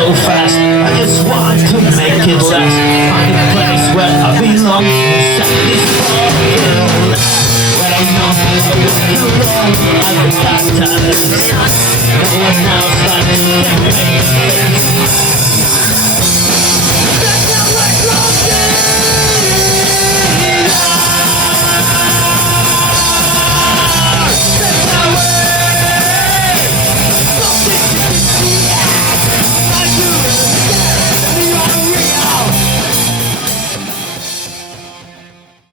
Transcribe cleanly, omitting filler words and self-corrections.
so fast. I just want to make it last. Find a place where I belong. Set this world where I know I won't be alone. I got time. No one else like to get me.